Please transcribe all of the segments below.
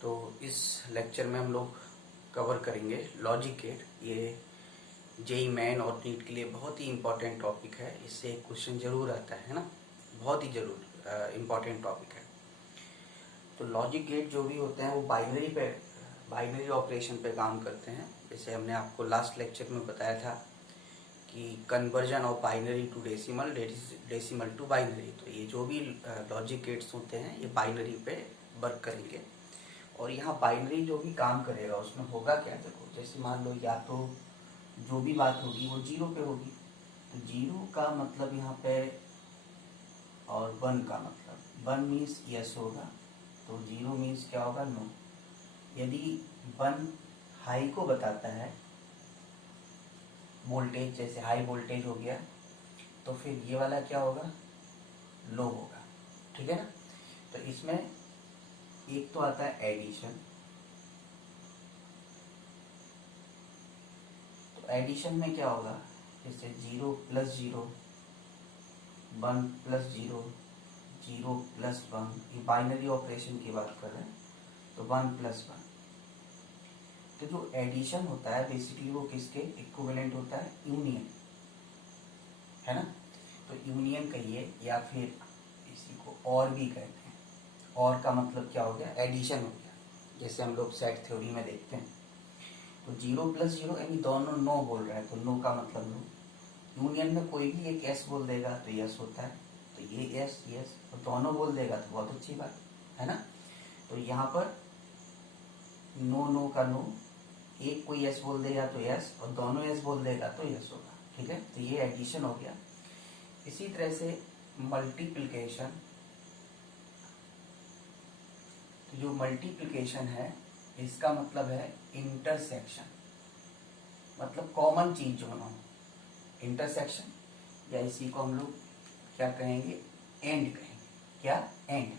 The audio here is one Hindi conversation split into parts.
तो इस लेक्चर में हम लोग कवर करेंगे लॉजिक गेट। ये जेई मेन और नीट के लिए बहुत ही इम्पोर्टेंट टॉपिक है। इससे एक क्वेश्चन जरूर आता है ना, बहुत ही जरूर इम्पोर्टेंट टॉपिक है। तो लॉजिक गेट जो भी होते हैं वो बाइनरी ऑपरेशन पे काम करते हैं। जैसे हमने आपको लास्ट लेक्चर में बताया था कि conversion of binary to decimal, decimal to binary. तो ये जो भी लॉजिक गेट्स होते हैं ये बाइनरी पे वर्क करेंगे। और यहाँ बाइनरी जो भी काम करेगा उसमें होगा क्या, देखो जैसे मान लो या तो जो भी बात होगी वो जीरो पे होगी, तो जीरो का मतलब यहाँ पे, और वन का मतलब, वन मीन्स यस होगा तो जीरो मीन्स क्या होगा, नो। यदि वन हाई को बताता है वोल्टेज, जैसे हाई वोल्टेज हो गया, तो फिर ये वाला क्या होगा, लो होगा। ठीक है ना। तो इसमें एक तो आता है एडिशन। तो एडिशन में क्या होगा, जैसे zero plus zero, one plus zero, zero plus one, ये बाइनरी ऑपरेशन की बात कर रहे हैं। तो वन प्लस वन, तो जो एडिशन होता है बेसिकली वो किसके इक्विवेलेंट होता है, यूनियन, है ना। तो यूनियन कहिए या फिर इसी को और भी कहते हैं। और का मतलब क्या हो गया, एडिशन हो गया। जैसे हम लोग सेट थ्योरी में देखते हैं, तो जीरो प्लस जीरो यानी दोनों नो बोल रहा है, तो नो का मतलब नो। यूनियन में कोई भी एक एस बोल देगा तो यस होता है, तो ये एस यस, और दोनों बोल देगा तो बहुत अच्छी बात है ना। तो यहाँ पर नो नो का नो, एक कोई यस बोल देगा तो यस, और दोनों यस बोल देगा तो यस होगा। ठीक है, तो ये एडिशन हो गया। इसी तरह से मल्टीप्लिकेशन, तो जो मल्टीप्लिकेशन है इसका मतलब है इंटरसेक्शन, मतलब कॉमन चीज जो ना हो, इंटरसेक्शन, या इसी को हम लोग क्या कहेंगे, एंड कहेंगे। क्या, एंड।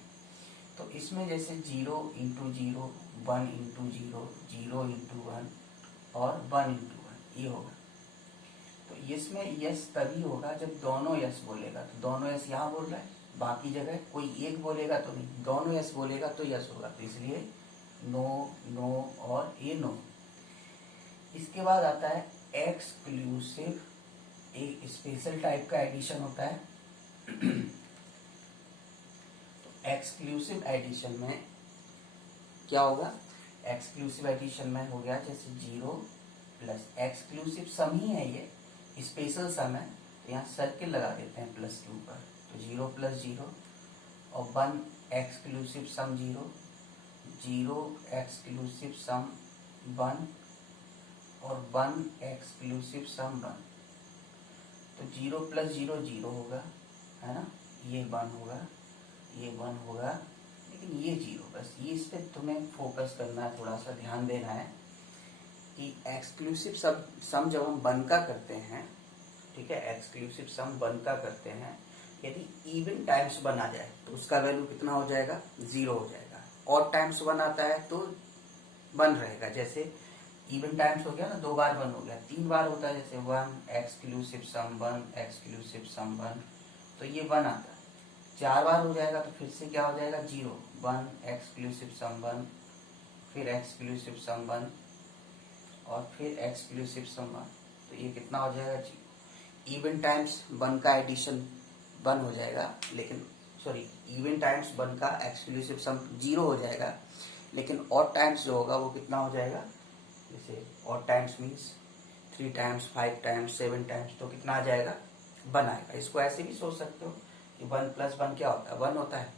तो इसमें जैसे zero into zero, one into zero, zero into one, और वन इंटू वन, ये होगा। तो इसमें यस तभी होगा जब दोनों यस बोलेगा, तो दोनों यस यहाँ बोल रहा है, बाकी जगह कोई एक बोलेगा तो नहीं, दोनों यस बोलेगा तो यस होगा, तो इसलिए नो नो और ये नो। इसके बाद आता है एक्सक्लूसिव, एक स्पेशल टाइप का एडिशन होता है। तो एक्सक्लूसिव एडिशन में क्या होगा, एक्सक्लूसिव एडिशन में हो गया जैसे जीरो प्लस, एक्सक्लूसिव सम ही है ये, स्पेशल सम है, तो यहाँ सर्किल लगा देते हैं प्लस के ऊपर, तो जीरो प्लस जीरो, और one exclusive sum zero, zero exclusive sum one, और वन एक्सक्लूसिव सम वन। तो जीरो प्लस जीरो जीरो होगा, है ना, ये वन होगा, ये वन होगा, लेकिन ये जीरो, बस ये इस पर तुम्हें फोकस करना है, थोड़ा सा ध्यान देना है कि एक्सक्लूसिव सम जब हम वन का करते हैं, ठीक है, एक्सक्लूसिव सम वन का करते हैं, यदि इवन टाइम्स वन आ जाए तो उसका वैल्यू कितना हो जाएगा, जीरो हो जाएगा। ऑड टाइम्स वन आता है तो वन रहेगा। जैसे इवन टाइम्स हो गया ना, दो बार वन हो गया, तीन बार होता है, जैसे one exclusive sum one, exclusive sum one, तो ये वन आता है। चार बार हो जाएगा तो फिर से क्या हो जाएगा, zero, one exclusive sum one, फिर एक्सक्लूसिव सम वन, और फिर एक्सक्लूसिव सम वन, तो ये कितना हो जाएगा, जीरो। इवन टाइम्स वन का एडिशन वन हो जाएगा, लेकिन सॉरी, इवन टाइम्स वन का एक्सक्लूसिव सम जीरो हो जाएगा, लेकिन ऑड टाइम्स जो होगा वो कितना हो जाएगा, जैसे odd times means three times, five times, seven times, तो कितना आ जाएगा, वन आएगा। इसको ऐसे भी सोच सकते हो कि वन प्लस वन क्या होता है, वन होता है।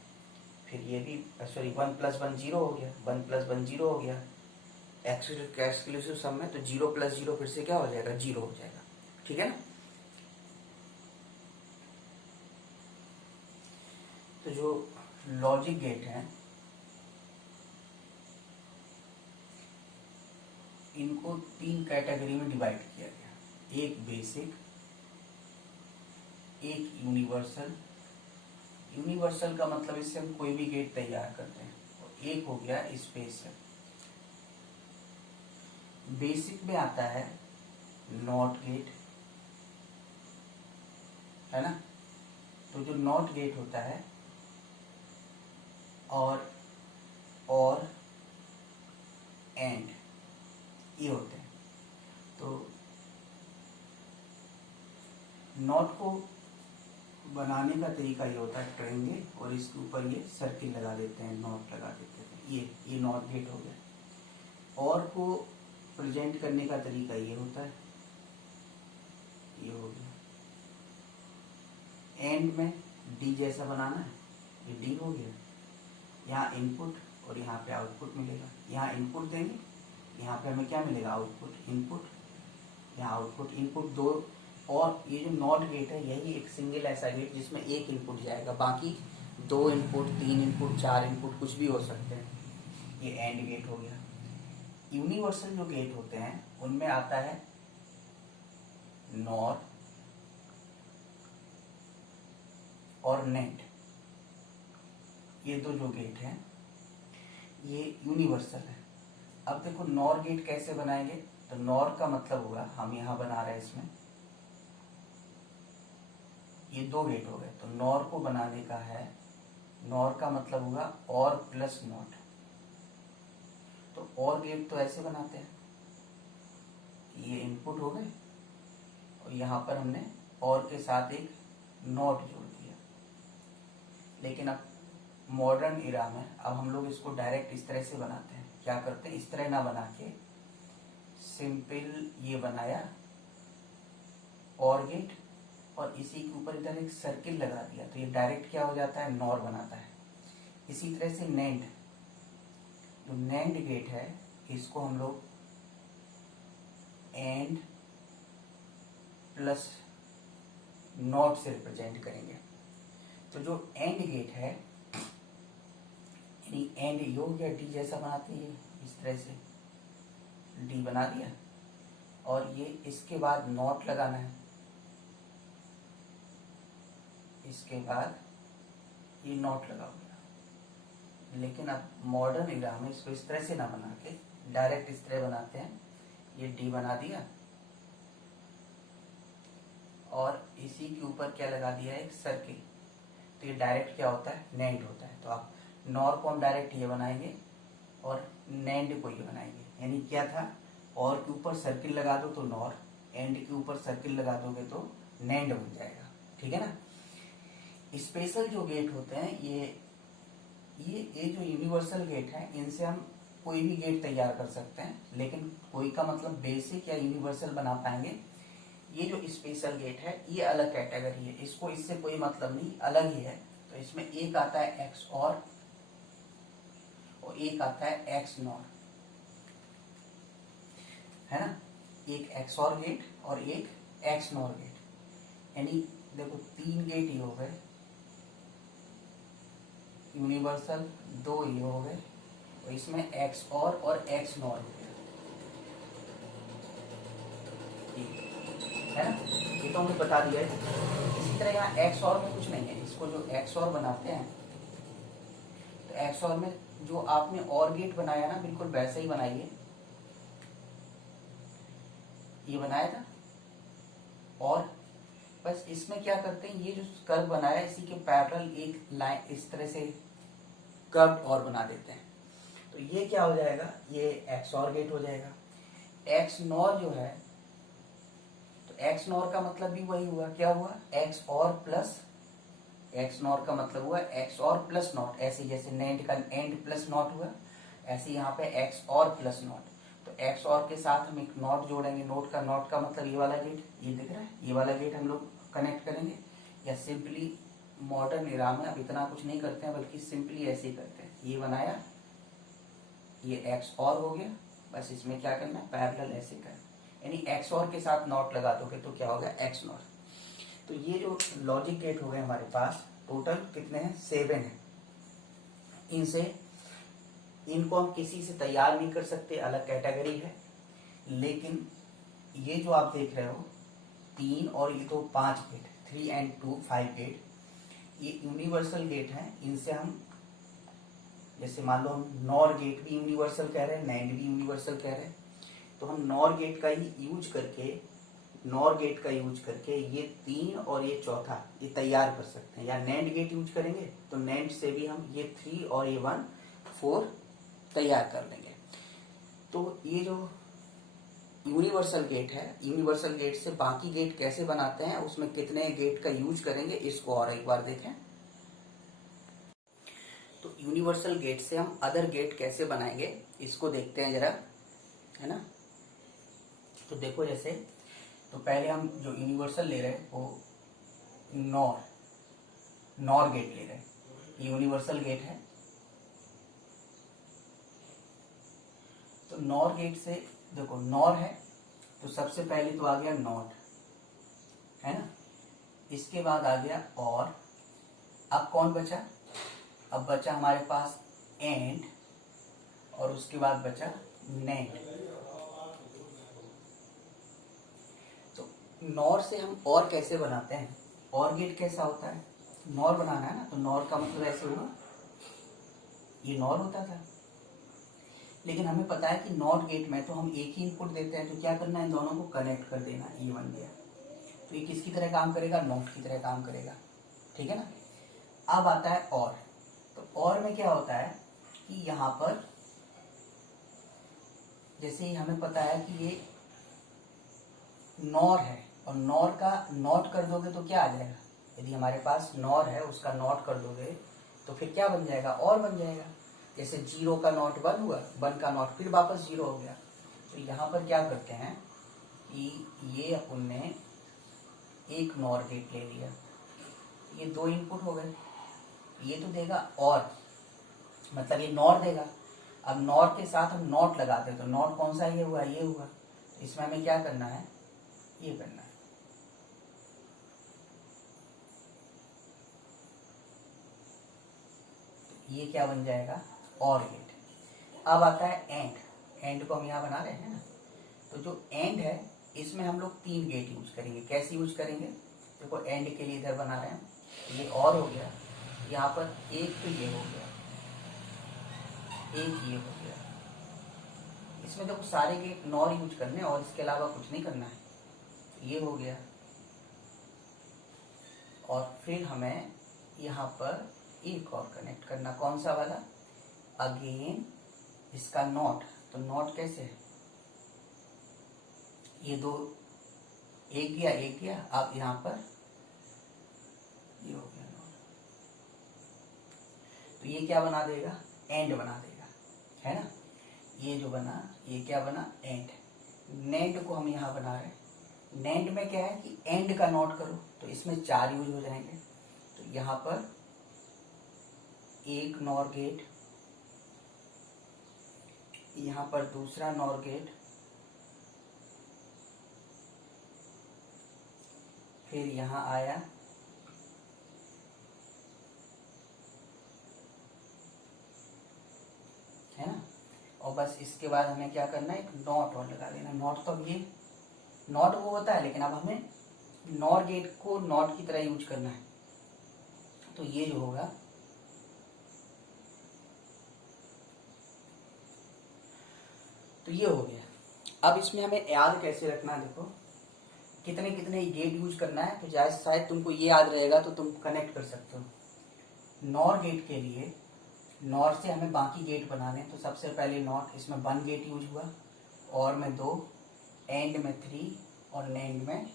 फिर ये भी sorry, one plus one zero हो गया, वन प्लस वन जीरो हो गया एक्सक्लूसिव सम में, तो जीरो प्लस जीरो फिर से क्या हो जाएगा, जीरो हो जाएगा। ठीक है ना। तो जो लॉजिक गेट है इनको तीन कैटेगरी में डिवाइड किया गया, एक बेसिक, एक यूनिवर्सल, यूनिवर्सल का मतलब इससे हम कोई भी गेट तैयार करते हैं, और एक हो गया स्पेशल। बेसिक में आता है नॉट गेट, है ना। तो जो नॉट गेट होता है, और एंड, ये होते हैं। तो नॉट को बनाने का तरीका ये होता है ट्रायंगल, और इसके ऊपर ये सर्किल लगा देते हैं, नॉट लगा देते हैं। ये नॉट गेट हो गया। और को प्रेजेंट करने का तरीका ये होता है, ये हो गया। एंड में डी जैसा बनाना है, ये डी हो गया। यहाँ इनपुट और यहाँ पे आउटपुट मिलेगा। यहाँ इनपुट देंगे, यहाँ पे हमें क्या मिलेगा, आउटपुट। इनपुट, यहाँ आउटपुट, इनपुट दो। और ये जो नॉट गेट है यही एक सिंगल ऐसा गेट जिसमें एक इनपुट जाएगा, बाकी 2 इनपुट, 3 इनपुट, 4 इनपुट कुछ भी हो सकते हैं। ये एंड गेट हो गया। यूनिवर्सल जो गेट होते हैं उनमें आता है नॉर और नेट। ये दो जो गेट हैं ये यूनिवर्सल है। अब देखो नॉर गेट कैसे बनाएंगे, तो नॉर का मतलब होगा, हम यहां बना रहे हैं इसमें, ये 2 गेट हो गए। तो नॉर को बनाने का है, नॉर का मतलब होगा और प्लस नॉट। तो और गेट तो ऐसे बनाते हैं, ये इनपुट हो गए और यहां पर हमने और के साथ एक नॉट जोड़ दिया। लेकिन अब मॉडर्न इरा में अब हम लोग इसको डायरेक्ट इस तरह से बनाते हैं। क्या करते हैं, इस तरह ना बना के सिंपल ये बनाया और गेट, और इसी के ऊपर इधर एक सर्किल लगा दिया, तो ये डायरेक्ट क्या हो जाता है, नॉर बनाता है। इसी तरह से नैंड, जो नैंड गेट है इसको हम लोग एंड प्लस नॉट से रिप्रेजेंट करेंगे। तो जो एंड गेट है, यानी एंड ये हो गया, डी जैसा बनाते हैं, इस तरह से डी बना दिया, और ये इसके बाद नॉट लगाना है, इसके बाद ये नॉट लगा हुआ। लेकिन अब मॉडर्न इरा में इसको इस तरह से ना बना के डायरेक्ट इस तरह बनाते हैं, ये डी बना दिया और इसी के ऊपर क्या लगा दिया, एक सर्किल। तो ये डायरेक्ट क्या होता है, नैंड होता है। तो आप नॉर को हम डायरेक्ट ये बनाएंगे और नैंड को ये बनाएंगे। यानी क्या था, और के ऊपर सर्किल लगा दो तो नॉर, एंड के ऊपर सर्किल लगा दोगे तो नैंड बन जाएगा। ठीक है ना। स्पेशल जो गेट होते हैं ये जो यूनिवर्सल गेट है, इनसे हम कोई भी गेट तैयार कर सकते हैं, लेकिन कोई का मतलब बेसिक या यूनिवर्सल बना पाएंगे। ये जो स्पेशल गेट है ये अलग कैटेगरी है, इसको इससे कोई मतलब नहीं, अलग ही है। तो इसमें एक आता है एक्स और एक आता है एक्स नॉर, है ना। एक एक्स और गेट और एक एक्स नॉर गेट। यानी देखो 3 गेट ये हो गए यूनिवर्सल, 2 ये हो गए, और इसमें एक्स और एक्स नॉर हो गया, है ना। ये तो हमने बता दिया है। इसी तरह यहाँ एक्स और में कुछ नहीं है, इसको जो एक्स और बनाते हैं, तो एक्स और में जो आपने और गेट बनाया ना, बिल्कुल वैसे ही बनाइए। ये बनाया था, और बस इसमें क्या करते हैं, ये जो कर्व बनाया इसी के पैरेलल एक लाइन इस तरह से कर्व और बना देते हैं। तो ये क्या हो जाएगा, ये एक्स और गेट हो जाएगा। एक्स नॉर जो है, तो एक्स नॉर का मतलब भी वही हुआ, क्या हुआ, एक्स और प्लस, एक्स नॉर का मतलब हुआ एक्स और प्लस नॉट। ऐसे जैसे नेंड का एंड प्लस नॉट हुआ, ऐसे यहाँ पे एक्स और प्लस नॉट। तो एक्स और के साथ हम एक नॉट जोड़ेंगे, नॉट का मतलब ये वाला गेट, ये दिख रहा है, ये वाला गेट हम लोग कनेक्ट करेंगे। या सिंपली मॉडर्न इरा में अब इतना कुछ नहीं करते हैं, बल्कि सिंपली ऐसे ही करते हैं। ये बनाया, ये एक्स और हो गया, बस इसमें क्या करना है, पैरेलल ऐसे कर, यानी एक्स और के साथ नॉट लगा दोगे तो क्या होगा, एक्स नॉट। तो ये जो लॉजिक गेट हो गए हमारे पास, टोटल कितने हैं, 7 हैं। इनको हम किसी से तैयार नहीं कर सकते, अलग कैटेगरी है। लेकिन ये जो आप देख रहे हो 3 और ये तो 5 गेट, 3 and 2 5 गेट, ये यूनिवर्सल गेट हैं। इनसे हम जैसे मान लो हम नॉर गेट भी यूनिवर्सल कह रहे हैं, नैंड भी यूनिवर्सल कह रहे हैं, तो हम नॉर गेट का ही यूज करके ये 3 और ये चौथा ये तैयार कर सकते हैं। या नैंड गेट यूज करेंगे तो नैंड से भी हम ये 3 और ये 1 4 तैयार कर लेंगे। तो ये जो यूनिवर्सल गेट है, यूनिवर्सल गेट से बाकी गेट कैसे बनाते हैं, उसमें कितने गेट का यूज करेंगे, इसको और एक बार देखें। तो यूनिवर्सल गेट से हम अदर गेट कैसे बनाएंगे इसको देखते हैं जरा, है ना। तो देखो जैसे, तो पहले हम जो यूनिवर्सल ले रहे हैं वो नॉर गेट ले रहे हैं, यूनिवर्सल गेट है। तो नॉर गेट से देखो, नॉर है तो सबसे पहले तो आ गया नॉट, है ना। इसके बाद आ गया और, अब कौन बचा, अब बचा हमारे पास एंड, और उसके बाद बचा नेट। तो नॉर से हम और कैसे बनाते हैं, और गेट कैसा होता है, नॉर बनाना है ना, तो नॉर का मतलब ऐसे होगा, ये नॉर होता था। लेकिन हमें पता है कि नॉट गेट में तो हम एक ही इनपुट देते हैं, तो क्या करना है, इन दोनों को कनेक्ट कर देना, ये बन गया। तो ये किसकी तरह काम करेगा, नॉट की तरह काम करेगा, ठीक है ना। अब आता है और, तो और में क्या होता है कि यहाँ पर जैसे ही हमें पता है कि ये नॉर है, और नॉर का नॉट कर दोगे तो क्या आ जाएगा, यदि हमारे पास नॉर है उसका नॉट कर दोगे तो फिर क्या बन जाएगा, और बन जाएगा। जैसे 0 का नॉट 1 हुआ, 1 का नॉट फिर वापस 0 हो गया। तो यहाँ पर क्या करते हैं कि ये अपन ने एक नॉर गेट ले लिया, ये 2 इनपुट हो गए, ये तो देगा और, मतलब ये नॉर देगा। अब नॉर के साथ हम नॉट लगाते हैं, तो नॉट कौन सा ये हुआ, ये हुआ। इसमें हमें क्या करना है, ये करना है। ये क्या बन जाएगा, और गेट। अब आता है एंड, एंड को हम यहाँ बना रहे हैं ना। तो जो एंड है इसमें हम लोग 3 गेट यूज करेंगे। कैसे यूज करेंगे, देखो एंड के लिए इधर बना रहे हैं, ये और हो गया, यहाँ पर एक तो ये हो गया, एक ये हो गया। इसमें देखो सारे गेट नॉर यूज करने और इसके अलावा कुछ नहीं करना है। ये हो गया, और फिर हमें यहाँ पर एक और कनेक्ट करना, कौन सा वाला, अगेन इसका नॉट। तो नॉट कैसे है, ये 2 एक गया एक गया, अब यहाँ पर ये हो गया नॉट। तो ये क्या बना देगा, एंड बना देगा, है ना। ये जो बना, ये क्या बना, एंड। नेंड को हम यहाँ बना रहे हैं। नेंड में क्या है कि एंड का नॉट करो, तो इसमें 4 यूज हो जाएंगे। तो यहाँ पर एक नॉर गेट, यहाँ पर दूसरा नॉर गेट, फिर यहाँ आया, है ना। और बस इसके बाद हमें क्या करना है, एक नॉट और लगा देना। नॉट तो अब ये नॉट वो होता है, लेकिन अब हमें नॉर गेट को नॉट की तरह यूज करना है। तो ये जो होगा, तो ये हो गया। अब इसमें हमें याद कैसे रखना है, देखो कितने कितने गेट यूज करना है। तो शायद तुमको ये याद रहेगा तो तुम कनेक्ट कर सकते हो। नॉर गेट के लिए, नॉर से हमें बाकी गेट बनाने, तो सबसे पहले नॉट, इसमें 1 गेट यूज हुआ, और में 2, एंड में 3 और नेंड में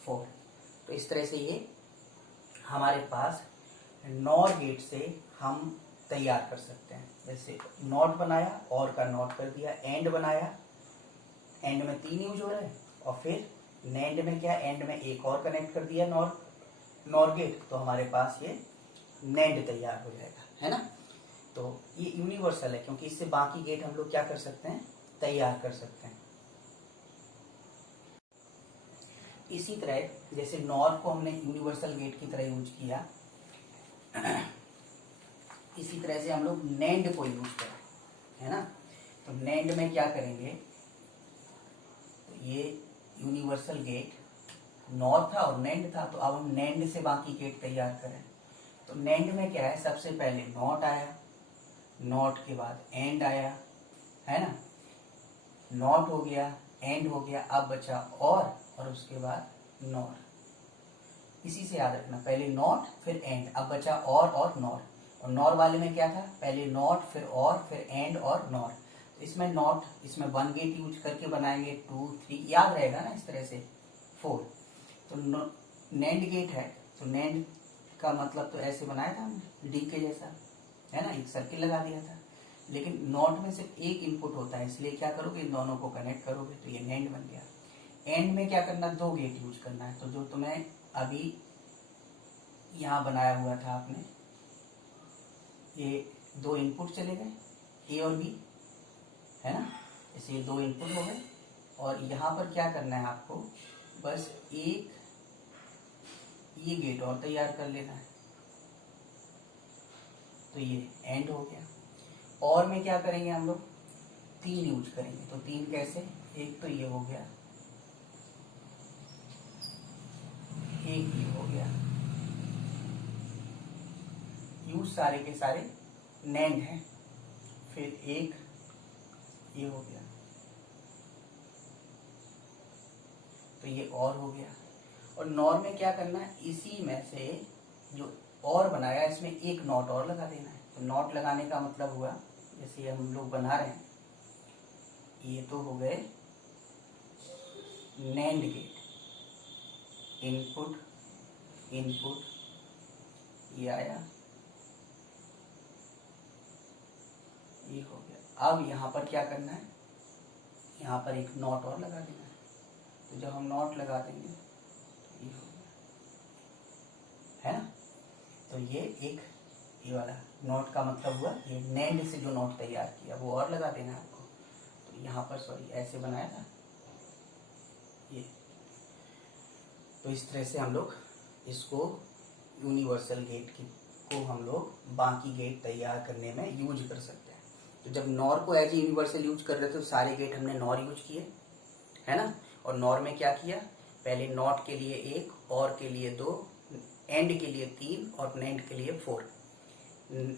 4। तो इस तरह से ये हमारे पास नॉर गेट से हम तैयार कर सकते हैं। जैसे नॉट बनाया, और का नॉट कर दिया, एंड बनाया, एंड में 3 यूज हो रहे हैं, और फिर नेंड में क्या, एंड में एक और कनेक्ट कर दिया नॉर गेट, तो हमारे पास ये नेंड तैयार हो जाएगा, है ना। तो ये यूनिवर्सल है, क्योंकि इससे बाकी गेट हम लोग क्या कर सकते हैं, तैयार कर सकते हैं। इसी तरह जैसे नॉर को हमने यूनिवर्सल गेट की तरह यूज किया, इसी तरह से हम लोग नेंड को यूज करें, है ना। तो नेंड में क्या करेंगे, तो ये यूनिवर्सल गेट नॉर था और नेंड था, तो अब हम नेंड से बाकी गेट तैयार करें। तो नेंड में क्या है, सबसे पहले नॉट आया, नॉट के बाद एंड आया, है ना। नॉट हो गया, एंड हो गया, अब बचा और उसके बाद नॉर। इसी से याद रखना, पहले नॉट फिर एंड, अब बचा और नॉर। और नॉर वाले में क्या था, पहले नॉट फिर और फिर एंड और नॉर। तो इसमें नॉट, इसमें 1 गेट यूज करके बनाएंगे 2 3, याद रहेगा ना इस तरह से 4। तो नैंड गेट है, तो नैंड का मतलब तो ऐसे बनाया था हमने डी के जैसा, है ना, एक सर्किल लगा दिया था। लेकिन नॉट में सिर्फ एक इनपुट होता है, इसलिए क्या करोगे, इन दोनों को कनेक्ट करोगे तो ये नैंड बन गया। एंड में क्या करना, 2 गेट यूज करना है। तो जो तुम्हें अभी यहाँ बनाया हुआ था आपने, ये 2 इनपुट चले गए ए और बी, है ना, इसलिए 2 इनपुट हो गए। और यहाँ पर क्या करना है आपको, बस एक ये गेट और तैयार कर लेना है, तो ये एंड हो गया। और में क्या करेंगे हम लोग, 3 यूज करेंगे। तो 3 कैसे, एक तो ये हो गया, एक ये हो गया, यूज सारे के सारे नैंड है। फिर एक ये हो गया, तो ये और हो गया। और नॉर में क्या करना है, इसी में से जो और बनाया इसमें एक नॉट और लगा देना है। तो नॉट लगाने का मतलब हुआ, जैसे हम लोग बना रहे हैं, ये तो हो गए नैंड गेट, इनपुट इनपुट ये आया, ये हो गया। अब यहाँ पर क्या करना है, यहाँ पर एक नॉट और लगा देना है। तो जब हम नॉट लगा देंगे तो ये हो गया, है ना। तो ये एक ये वाला नॉट का मतलब हुआ, ये नैंड से जो नॉट तैयार किया वो और लगा देना है आपको। तो यहाँ पर सॉरी ऐसे बनाया था ये। तो इस तरह से हम लोग इसको यूनिवर्सल गेट को हम लोग बाकी गेट तैयार करने में यूज कर सकते हैं। तो जब नॉर को एज यूनिवर्सल यूज कर रहे थे तो सारे गेट हमने नॉर यूज किए, है ना। और नॉर में क्या किया, पहले नॉट के लिए 1, और के लिए 2, एंड के लिए 3 और नैंड के लिए 4।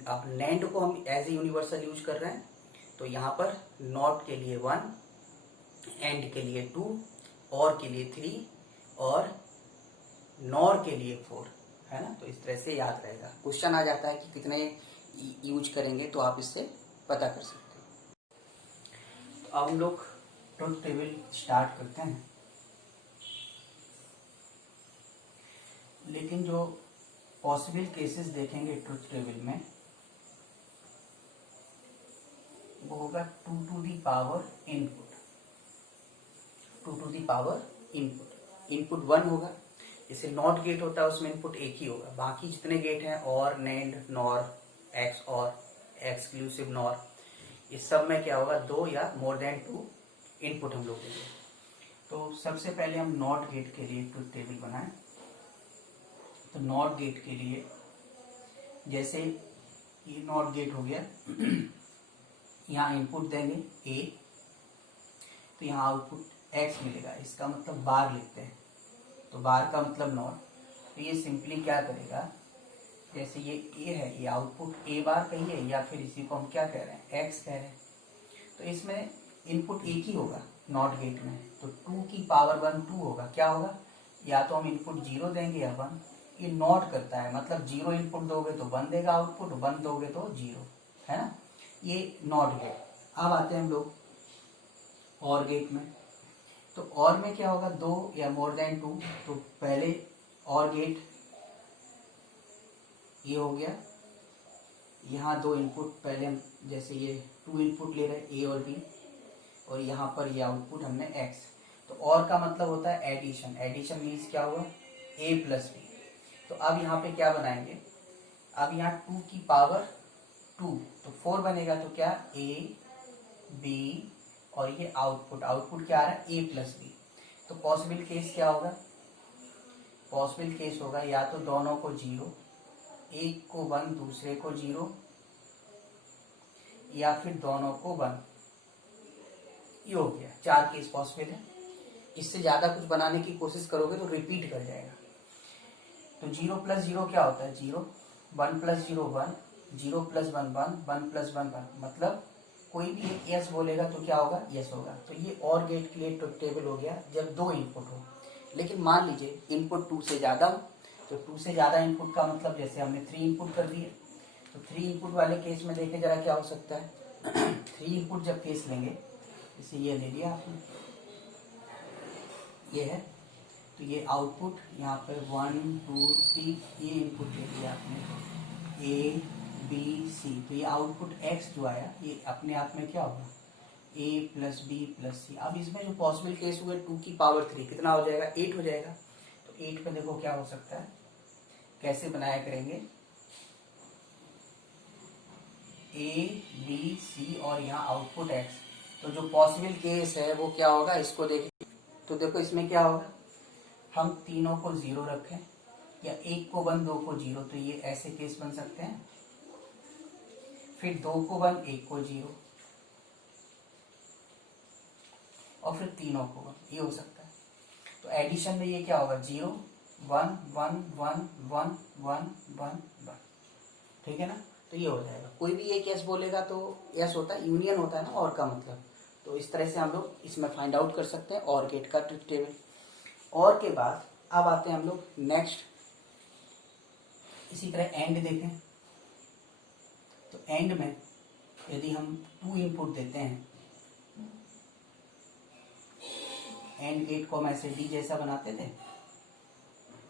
अब नैंड को हम एज ए यूनिवर्सल यूज कर रहे हैं, तो यहाँ पर नॉट के लिए 1, एंड के लिए 2, और के लिए 3 और नॉर के लिए 4, है ना। तो इस तरह से याद रहेगा। क्वेश्चन आ जाता है कि कितने यूज करेंगे, तो आप इससे पता कर सकते हो। तो अब हम लोग ट्रुथ टेबल स्टार्ट करते हैं। लेकिन जो पॉसिबल केसेस देखेंगे ट्रुथ टेबल में, वो होगा 2 to the power input, 2 to the power input. Input 1 होगा, जैसे नॉट गेट होता है उसमें इनपुट एक ही होगा। बाकी जितने गेट हैं और, नैंड, नॉर, एक्स और, एक्सक्लूसिव नॉर, इस सब में क्या होगा, 2 या मोर देन 2 इनपुट हम लोग देंगे। तो सबसे पहले हम नॉट गेट के लिए ट्रुथ टेबल बनाएं। तो नॉट गेट के लिए, जैसे ये नॉट गेट हो गया यहाँ इनपुट देंगे ए, तो यहाँ आउटपुट एक्स मिलेगा। इसका मतलब बार लिखते हैं, तो बार का मतलब नॉट। तो ये सिंपली क्या करेगा, जैसे ये ए है, ये आउटपुट ए बार कहिए, या फिर इसी को हम क्या कह रहे हैं, एक्स कह रहे हैं। तो इसमें इनपुट एक ही होगा नॉट गेट में, तो 2 की पावर 1 2 होगा। क्या होगा, या तो हम इनपुट 0 देंगे या 1। ये नॉट करता है, मतलब 0 इनपुट दोगे तो 1 देगा आउटपुट, 1 दोगे तो 0, है ना। ये नॉट गेट। अब आते हैं हम लोग और गेट में। तो और में क्या होगा, 2 या मोर देन 2। तो पहले और गेट ये हो गया, यहाँ 2 इनपुट, पहले हम जैसे ये 2 इनपुट ले रहे ए और बी, और यहाँ पर ये आउटपुट हमने एक्स। तो और का मतलब होता है एडिशन। एडिशन मीन्स क्या हुआ, ए प्लस बी। तो अब यहाँ पे क्या बनाएंगे, अब यहाँ 2 की पावर 2, तो 4 बनेगा। तो क्या, ए बी और ये आउटपुट, आउटपुट क्या आ रहा है, ए प्लस बी। तो पॉसिबल केस क्या होगा, पॉसिबल केस होगा या तो दोनों को 0, एक को 1 दूसरे को 0, या फिर दोनों को 1। ये हो गया, 4 केस पॉसिबल है। इससे ज्यादा कुछ बनाने की कोशिश करोगे तो रिपीट कर जाएगा। तो 0 प्लस 0 क्या होता है, 0, 1 प्लस 0 1, 0 प्लस 1 1, 1 प्लस 1 1। मतलब कोई भी एक यस बोलेगा तो क्या होगा, यस होगा। तो ये और गेट के लिए ट्रुथ टेबल हो गया जब 2 इनपुट हो। लेकिन मान लीजिए इनपुट 2 से ज्यादा हो, तो 2 से ज्यादा इनपुट का मतलब, जैसे हमने 3 इनपुट कर दिए, तो 3 इनपुट वाले केस में देखें जरा क्या हो सकता है 3 इनपुट जब केस लेंगे, जैसे ये ले लिया आपने, ये है, तो ये आउटपुट यहाँ पे 1 2 3 ये इनपुट ले लिया आपने, ए बी सी, तो ये आउटपुट एक्स जो आया ये अपने आप में क्या होगा, a प्लस बी प्लस सी। अब इसमें जो पॉसिबल केस हुए 2 की पावर 3 कितना हो जाएगा, 8 हो जाएगा। तो 8 पे देखो क्या हो सकता है, कैसे बनाया करेंगे, a b c और यहाँ आउटपुट x। तो जो पॉसिबल केस है वो क्या होगा, इसको देखिए, तो देखो इसमें क्या होगा, हम तीनों को 0 रखें या 1 को 1 2 को 0, तो ये ऐसे केस बन सकते हैं। फिर 2 को 1 1 को 0 और फिर तीनों को 1, ये हो सकता है। तो एडिशन में ये क्या होगा, 0 1 1 1 1 1 1 1, ठीक है ना। तो ये हो जाएगा, कोई भी एक यस बोलेगा तो यस होता है, यूनियन होता है ना और का मतलब। तो इस तरह से हम लोग इसमें फाइंड आउट कर सकते हैं और गेट का ट्रिक टेबल। और के बाद अब आते हैं हम लोग नेक्स्ट, इसी तरह एंड देखें। तो एंड में यदि हम 2 इनपुट देते हैं, एंड गेट को हम ऐसे डी जैसा बनाते थे,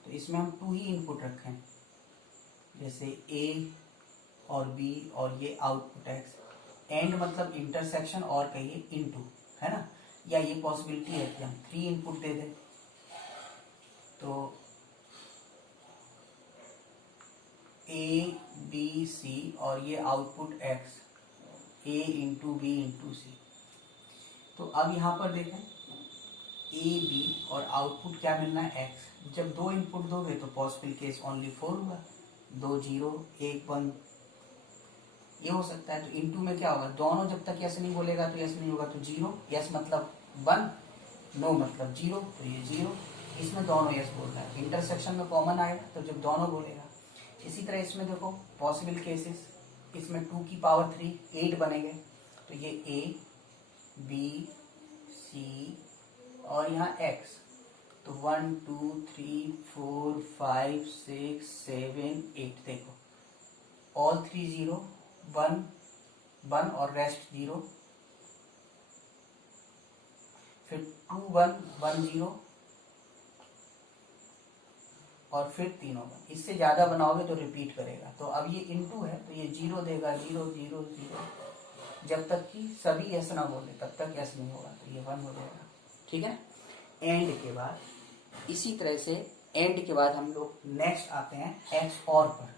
तो इसमें हम 2 ही इनपुट रखें, जैसे ए और बी और ये आउटपुट एक्स। एंड मतलब इंटरसेक्शन और कहिए इनटू, है ना, या ये पॉसिबिलिटी है कि हम 3 इनपुट दे दें, तो ए बी सी और ये आउटपुट एक्स, ए इंटू बी इंटू सी। तो अब यहाँ पर देखें, ए बी और आउटपुट क्या मिलना है, एक्स। जब 2 इनपुट दोगे तो पॉसिबल केस ओनली 4 होगा, 2 0 1 1, ये हो सकता है। तो इनटू में क्या होगा, दोनों जब तक यस नहीं बोलेगा तो यस नहीं होगा, तो 0, यस मतलब 1, नो मतलब 0, तो ये 0, इसमें दोनों यस बोलना है। इंटरसेक्शन में कॉमन आएगा तो जब दोनों बोलेगा। इसी तरह इसमें देखो पॉसिबल केसेस, इसमें 2 की पावर 3 8 बनेंगे, तो ये ए बी सी और यहाँ x, तो 1 2 3 4 5 6 7 8, देखो ऑल 3 0 1 1 और रेस्ट 0, फिर 2 1 1 0 और फिर तीनों 1। इससे ज्यादा बनाओगे तो रिपीट करेगा। तो अब ये इनटू है तो ये 0 देगा, 0 0 0, जब तक कि सभी यस ना बोले तब तक यस नहीं होगा, तो ये 1 हो जाएगा, ठीक है। एंड के बाद इसी तरह से एंड के बाद हम लोग नेक्स्ट आते हैं एक्स और पर।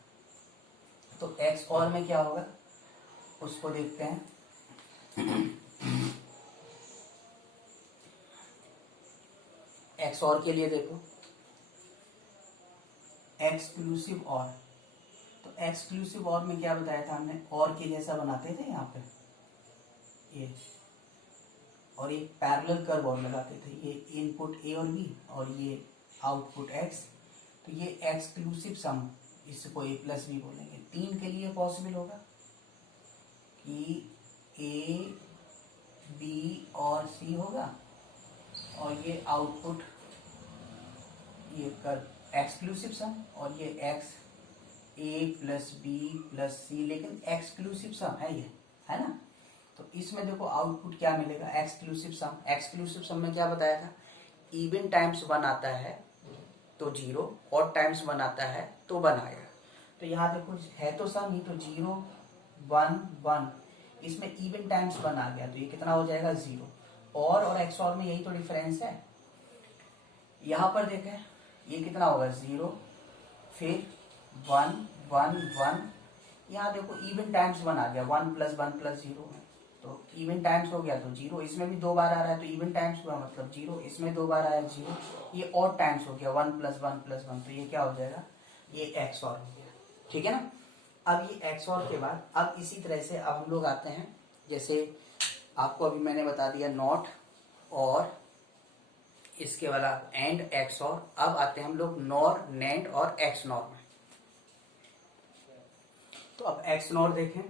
तो एक्स और में क्या होगा उसको देखते हैं। एक्स और के लिए देखो, एक्सक्लूसिव और। तो एक्सक्लूसिव और में क्या बताया था हमने, और के जैसा बनाते थे यहाँ पे ये, और एक पैरेलल कर्व और लगाते थे, ये इनपुट ए और बी और ये आउटपुट एक्स। तो ये एक्सक्लूसिव सम, इसको ए प्लस बी बोलेंगे। 3 के लिए पॉसिबल होगा कि ए बी और सी होगा और ये आउटपुट ये कर्व एक्सक्लूसिव सम, और ये एक्स ए प्लस बी प्लस सी, लेकिन एक्सक्लूसिव सम है ये, है ना। तो इसमें देखो आउटपुट क्या मिलेगा, एक्सक्लूसिव सम। एक्सक्लूसिव सम में क्या बताया था, इवन टाइम्स 1 आता है तो 0, ऑड टाइम्स 1 आता है तो 1 आएगा। तो यहाँ देखो है तो सम ही, तो 0 1 1, इसमें इवन टाइम्स 1 आ गया तो ये कितना हो जाएगा 0। और एक्स और में यही तो डिफरेंस है। यहाँ पर देखें ये कितना होगा 0, फिर 1 1 1, यहाँ देखो इवन टाइम्स 1 आ गया, 1 + 1 + 0, तो इवन टाइम्स हो गया तो 0, इसमें भी 2 बार आ रहा है तो इवन टाइम्स हुआ मतलब 0, इसमें 2 बार आया 0, ये ऑड टाइम्स हो गया 1 + 1 + 1, तो ये क्या हो जाएगा, ये एक्स और हो गया, ठीक है ना। अब ये एक्स और के बाद अब इसी तरह से अब हम लोग आते हैं, जैसे आपको अभी मैंने बता दिया नॉट और इसके वाला एंड एक्स और। अब आते हैं हम लोग नॉर नैंड और एक्स नॉर में। तो अब एक्स नॉर देखें,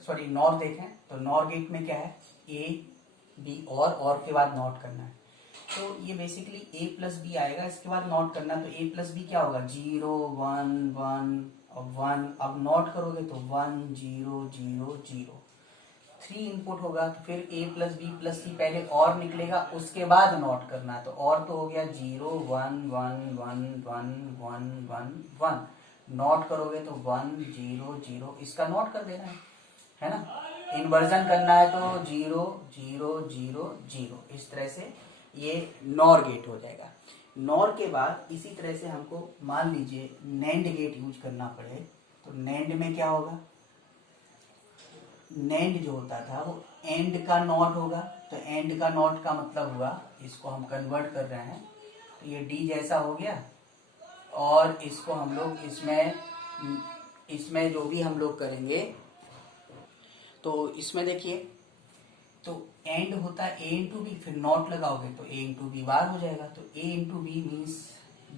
सॉरी नॉर देखें, तो नॉर गेट में क्या है, ए बी और के बाद नॉट करना है। तो ये बेसिकली ए प्लस बी आएगा, इसके बाद नॉट करना, तो ए प्लस बी क्या होगा 0 1 1 और 1। अब नॉट करोगे तो 1 0 0 0, 3 इनपुट होगा तो फिर a प्लस बी प्लस सी पहले और निकलेगा, उसके बाद नॉट करना है। तो और तो हो गया 0 1 1 1 1 1 1 1, नॉट करोगे तो 1 0 0, इसका नॉट कर देना है ना। इन्वर्जन करना है तो 0 0 0 0, इस तरह से ये नॉर गेट हो जाएगा। नॉर के बाद इसी तरह से हमको मान लीजिए नैंड गेट यूज करना पड़े, तो नैंड में क्या होगा, नैंड जो होता था वो एंड का नॉट होगा। तो एंड का नॉट का मतलब हुआ, इसको हम कन्वर्ट कर रहे हैं तो ये डी जैसा हो गया, और इसको हम लोग इसमें जो भी हम लोग करेंगे तो इसमें देखिए, तो एंड होता है ए इंटू बी, फिर नॉट लगाओगे तो ए इंटू बी बार हो जाएगा। तो ए इंटू बी मीन्स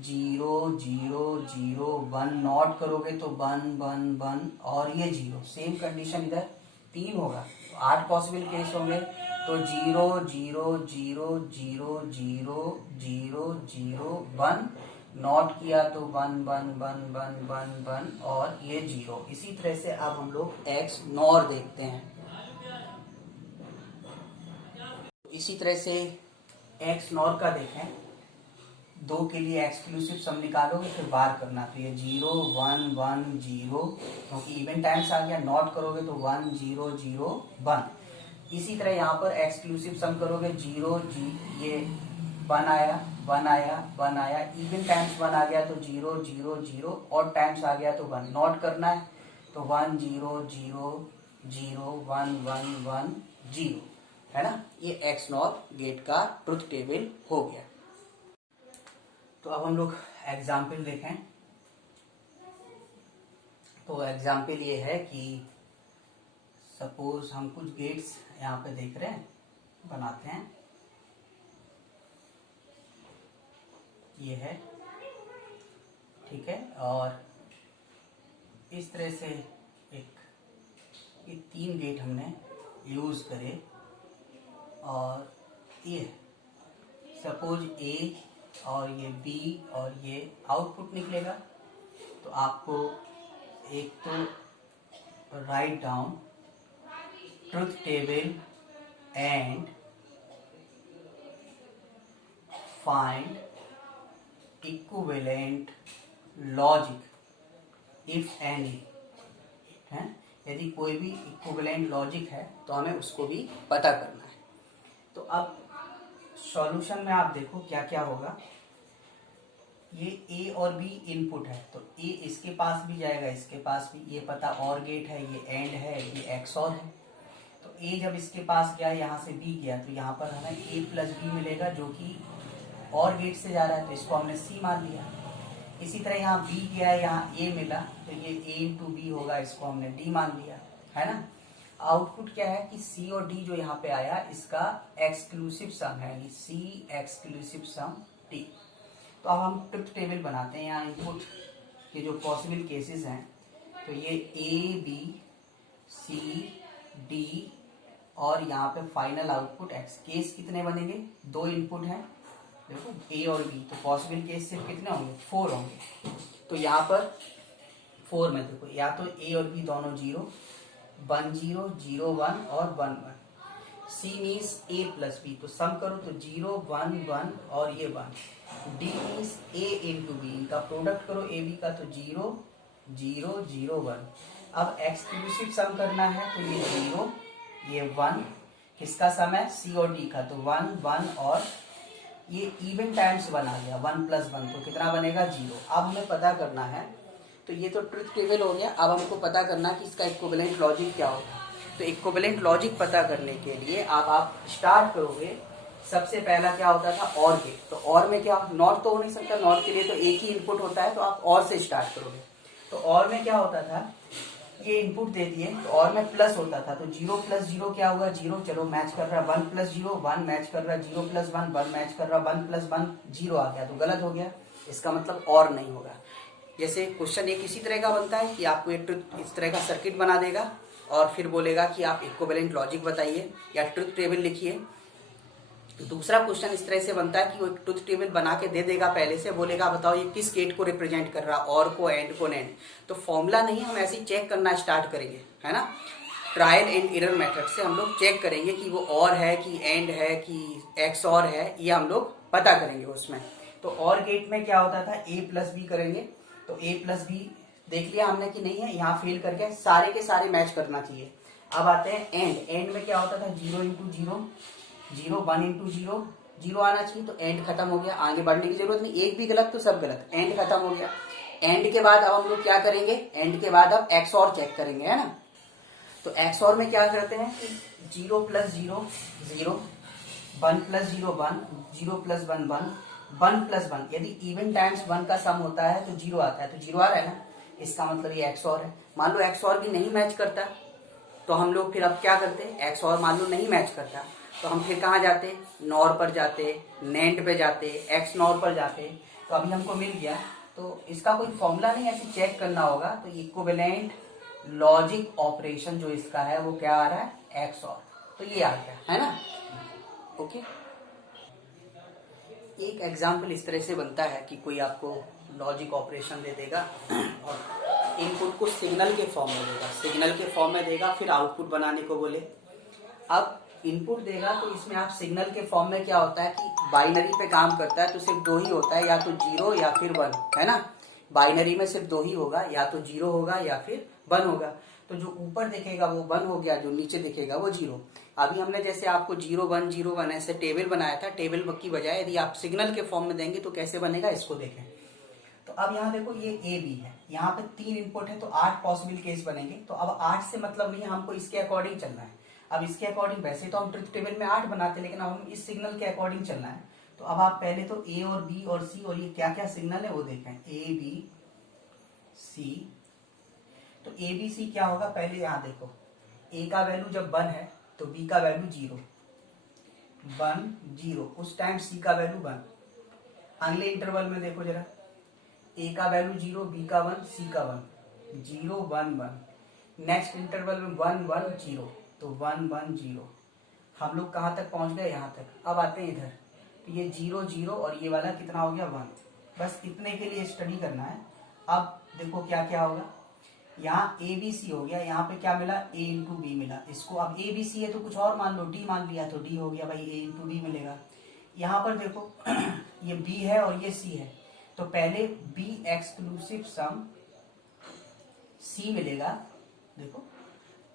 0 0 0 1, नॉट करोगे तो 1 1 1 और ये 0। सेम कंडीशन इधर 3 होगा, तो 8 पॉसिबल केस होंगे। तो 0 0 0 0 0 0 0 1, नॉट किया तो 1 1 1 1 1 1 और ये 0। इसी तरह से अब हम लोग एक्स नॉर देखते हैं। इसी तरह से एक्स नॉर का देखें, 2 के लिए एक्सक्लूसिव सम निकालोगे फिर बार करना, तो ये 0 1 1 0, क्योंकि इवन टाइम्स आ गया, नॉट करोगे तो 1 0 0 1। इसी तरह यहाँ पर एक्सक्लूसिव सम करोगे 0 ये 1 आया 1 आया 1 आया, इवन टाइम्स 1 आ गया तो 0 0 0, और टाइम्स आ गया तो 1, नॉट करना है तो 1 0 0 0 1 1 1 0, है ना। ये एक्स नॉर गेट का ट्रुथ टेबल हो गया। तो अब हम लोग एग्जाम्पल देखें। तो एग्जाम्पल ये है कि सपोज हम कुछ गेट्स यहाँ पे देख रहे हैं, बनाते हैं। ये है, ठीक है, और इस तरह से ये 3 गेट हमने यूज करे, और ये सपोज ए और ये बी और ये आउटपुट निकलेगा। तो आपको एक तो write down truth table and find equivalent logic if any, है। यदि कोई भी इक्विवेलेंट लॉजिक है तो हमें उसको भी पता करना है। तो अब सॉल्यूशन में आप देखो क्या क्या होगा। ये ए और बी इनपुट है, तो ए इसके पास भी जाएगा, इसके पास भी, ये पता और गेट है, ये एंड है, ये एक्स और है। तो ए जब इसके पास गया, यहाँ से बी गया, तो यहाँ पर हमें ए प्लस बी मिलेगा, जो कि और गेट से जा रहा है, तो इसको हमने सी मान लिया। इसी तरह यहाँ बी गया है, यहाँ ए मिला, तो ये ए इंटू बी होगा, इसको हमने डी मान लिया, है ना। आउटपुट क्या है कि सी और डी जो यहाँ पे आया, इसका एक्सक्लूसिव सम है, ये सी एक्सक्लूसिव सम डी। तो अब हम ट्रुथ टेबल बनाते हैं। यहाँ इनपुट के जो पॉसिबल केसेस हैं, तो ये ए बी सी डी और यहाँ पे फाइनल आउटपुट एक्स। केस कितने बनेंगे, 2 इनपुट हैं, देखो ए और बी, तो पॉसिबल केस सिर्फ कितने होंगे, 4 होंगे। तो यहाँ पर 4 में देखो, या तो ए और बी दोनों 0 1 0 0 1 और 1 1। सी मीन्स ए प्लस बी, तो सम करो तो 0 1 1 और ये 1। डी मीन्स ए इंटू बी, इनका प्रोडक्ट करो ए बी का, तो 0 0 0 1। अब एक्सक्लूसिव सम करना है, तो ये 0 ये 1, किसका सम है, सी और डी का, तो 1 1 और ये इवन टाइम्स 1 आ गया, 1 प्लस 1, तो कितना बनेगा 0। अब हमें पता करना है, तो ये तो ट्रुथ टेबल हो गया। अब हमको पता करना कि इसका इक्विवेलेंट लॉजिक क्या होगा। तो इक्विवेलेंट लॉजिक पता करने के लिए अब आप स्टार्ट करोगे। सबसे पहला क्या होता था, और गेट। तो और में क्या, नॉट तो हो नहीं सकता, नॉट के लिए तो एक ही इनपुट होता है, तो आप और से स्टार्ट करोगे। तो और में क्या होता था, ये इनपुट दे दिए, तो और में प्लस होता था, तो 0 प्लस 0 क्या हुआ, 0, चलो मैच कर रहा है। 1 प्लस 0 1 मैच कर रहा है, 0 प्लस 1 1 मैच कर रहा है, 1 प्लस 1 0 आ गया, तो गलत हो गया, इसका मतलब और नहीं होगा। जैसे क्वेश्चन एक इसी तरह का बनता है कि आपको एक इस तरह का सर्किट बना देगा और फिर बोलेगा कि आप इक्विवेलेंट लॉजिक बताइए या ट्रुथ टेबल लिखिए। दूसरा क्वेश्चन इस तरह से बनता है कि वो एक ट्रुथ टेबल बना के दे देगा, पहले से बोलेगा बताओ ये किस गेट को रिप्रेजेंट कर रहा है, और को, एंड को, नैंड। तो फॉर्मूला नहीं, हम ऐसे ही चेक करना स्टार्ट करेंगे, है ना। ट्रायल एंड एरर मेथड से हम लोग चेक करेंगे कि वो और है कि एंड है कि एक्स और है, ये हम लोग पता करेंगे उसमें। तो और गेट में क्या होता था, ए प्लस बी करेंगे, तो ए प्लस बी देख लिया हमने कि नहीं है, यहाँ फेल करके सारे के सारे मैच करना चाहिए। अब आते हैं एंड। एंड में क्या होता था, 0 इंटू 0, 0, 1 इंटू 0, 0 आना चाहिए, तो एंड खत्म हो गया, आगे बढ़ने की जरूरत नहीं, एक भी गलत तो सब गलत, एंड खत्म हो गया। एंड के बाद अब हम लोग क्या करेंगे, एंड के बाद अब एक्स और चेक करेंगे, है ना। तो एक्स और में क्या करते हैं कि 0 प्लस 0 0, 1 प्लस 0 1, 0 प्लस 1 1, 1 प्लस 1, यदि इवन टाइम्स 1 का सम होता है तो 0 आता है, तो 0 आ रहा है ना, इसका मतलब ये एक्स और है। मान लो एक्स और भी नहीं मैच करता, तो हम लोग फिर अब क्या करते हैं, एक्स और मान लो नहीं मैच करता, तो हम फिर कहाँ जाते, नॉर पर जाते, नेंड पे जाते, एक्स नॉर पर जाते। तो अभी हमको मिल गया, तो इसका कोई फॉर्मूला नहीं, ऐसे चेक करना होगा। तो इक्विवेलेंट लॉजिक ऑपरेशन जो इसका है वो क्या आ रहा है, एक्स और, तो ये आ गया, है ना। ओके, एक एग्जाम्पल इस तरह से बनता है कि कोई आपको लॉजिक ऑपरेशन दे देगा और इनपुट को सिग्नल के फॉर्म में देगा, सिग्नल के फॉर्म में देगा, फिर आउटपुट बनाने को बोले। अब इनपुट देगा तो इसमें आप सिग्नल के फॉर्म में क्या होता है कि बाइनरी पे काम करता है, तो सिर्फ दो ही होता है, या तो 0 या फिर 1, है ना। बाइनरी में सिर्फ दो ही होगा, या तो 0 होगा या फिर 1 होगा। तो जो ऊपर दिखेगा वो 1 हो गया, जो नीचे दिखेगा वो 0। अभी हमने जैसे आपको 0 1 0 1 ऐसे टेबल बनाया था, टेबल की बजाय यदि आप सिग्नल के फॉर्म में देंगे तो कैसे बनेगा, इसको देखें। तो अब यहाँ देखो ये ए बी है, यहाँ पे 3 इनपुट है, तो 8 पॉसिबल केस बनेंगे। तो अब 8 से मतलब नहीं है, हमको इसके अकॉर्डिंग चलना है। अब इसके अकॉर्डिंग, वैसे तो हम ट्रुथ टेबल में 8 बनाते, लेकिन अब हम इस सिग्नल के अकॉर्डिंग चलना है। तो अब आप पहले तो ए और बी और सी और ये क्या क्या सिग्नल है वो देखें, ए बी सी। तो ए बी सी क्या होगा, पहले यहाँ देखो, ए का वैल्यू जब 1 है तो बी का वैल्यू 0, 1 0, उस टाइम सी का वैल्यू 1। अगले इंटरवल में देखो जरा, ए का वैल्यू 0, बी का 1, सी का 1, 0 1 1। नेक्स्ट इंटरवल में 1 1 0, तो 1 1 0। हम लोग कहाँ तक पहुंच गए, यहाँ तक। अब आते हैं इधर, तो ये 0 0 और ये वाला कितना हो गया, 1। बस इतने के लिए स्टडी करना है। अब देखो क्या क्या होगा, यहाँ ए बी सी हो गया, यहाँ पे क्या मिला, ए इंटू बी मिला। इसको अब ए बी सी है तो कुछ और मान लो, डी मान लिया तो डी हो गया, भाई ए इंटू बी मिलेगा। यहाँ पर देखो ये बी है और ये सी है, तो पहले बी एक्सक्लूसिव सम सी मिलेगा, देखो,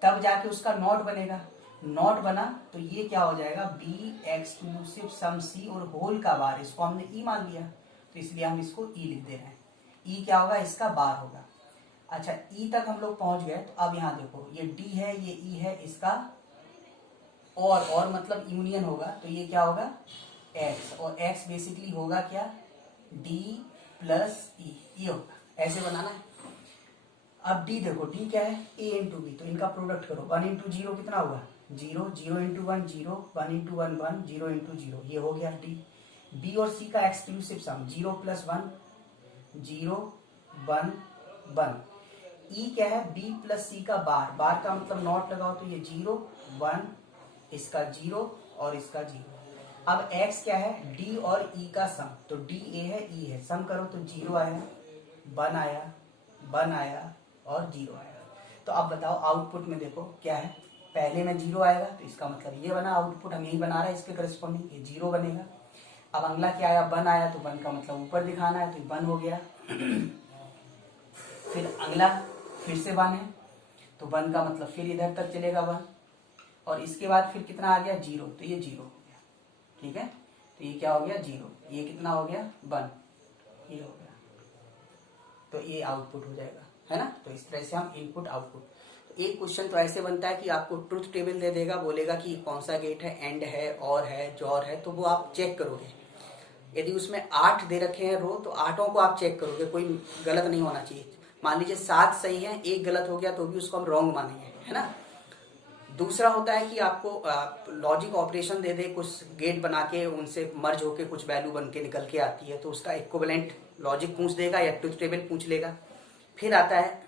तब जाके उसका नॉट बनेगा। नॉट बना तो ये क्या हो जाएगा, बी एक्सक्लूसिव सम सी और होल का बार, इसको हमने ई मान लिया, तो इसलिए हम इसको ई लिख दे रहे हैं। ई क्या होगा, इसका बार होगा। अच्छा, ई तक हम लोग पहुंच गए, तो अब यहाँ देखो, ये डी है, ये ई है, इसका और मतलब यूनियन होगा, तो ये क्या होगा, एक्स, और एक्स बेसिकली होगा क्या, डी प्लस ई, ये होगा, ऐसे बनाना है। अब डी देखो, डी क्या है, ए इंटू बी, तो इनका प्रोडक्ट करो, 1 इंटू 0 कितना होगा, 0, 0 इंटू 1 0, 1 इंटू 1 1, 0 इंटू 0, ये हो गया डी। बी और सी का एक्सक्लूसिव सम 0 प्लस 1, 0 1 1। ई क्या है, बी प्लस सी का बार, बार का मतलब नॉट लगाओ, तो ये 0 1, इसका 0 और इसका 0। अब x क्या है, d और e का सम, तो d a है, e है, सम करो तो 0 आया, 1 आया, 1 आया और 0 आया। तो अब बताओ आउटपुट में देखो क्या है, पहले में 0 आएगा तो इसका मतलब ये बना आउटपुट, हम यही बना रहे हैं, इसके करस्पॉन्डिंग ये 0 बनेगा। अब अगला क्या आया, 1 आया, तो 1 का मतलब ऊपर दिखाना है, तो 1 हो गया। फिर अगला फिर से 1 है, तो 1 का मतलब फिर इधर तक चलेगा 1, और इसके बाद फिर कितना आ गया, 0, तो ये 0 हो गया, ठीक है। तो ये क्या हो गया, 0, ये कितना हो गया, 1, ये हो गया, तो ये आउटपुट हो जाएगा, है ना। तो इस तरह से हम इनपुट आउटपुट। तो एक क्वेश्चन तो ऐसे बनता है कि आपको ट्रुथ टेबल दे देगा, बोलेगा कि कौन सा गेट है, एंड है, और है, जॉर है, तो वो आप चेक करोगे। यदि उसमें 8 दे रखे हैं रो, तो 8 को आप चेक करोगे, कोई गलत नहीं होना चाहिए। मान लीजिए 7 सही है, एक गलत हो गया, तो भी उसको हम रॉन्ग मानेंगे, है ना। दूसरा होता है कि आपको लॉजिक ऑपरेशन दे दे, कुछ गेट बना के उनसे मर्ज होके कुछ वैल्यू बन के निकल के आती है, तो उसका इक्विवेलेंट लॉजिक पूछ देगा या ट्रुथ टेबल पूछ लेगा। फिर आता है